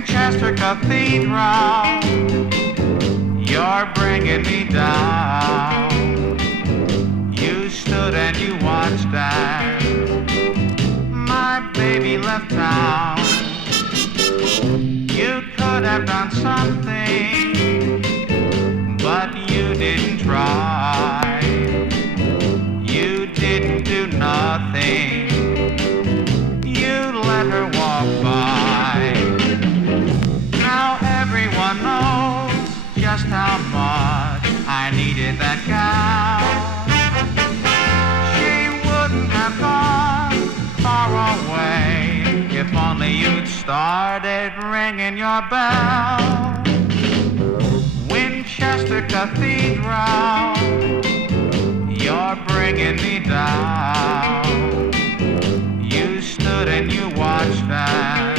Winchester Cathedral, you're bringing me down. You stood and you watched as my baby left town. You could have done something, but you didn't try. You didn't do nothing. You let her walk by. Now everyone knows just how much I needed that gal. She wouldn't have gone far away if only you'd started ringing your bell. Winchester Cathedral, you're bringing me down. You stood and you watched that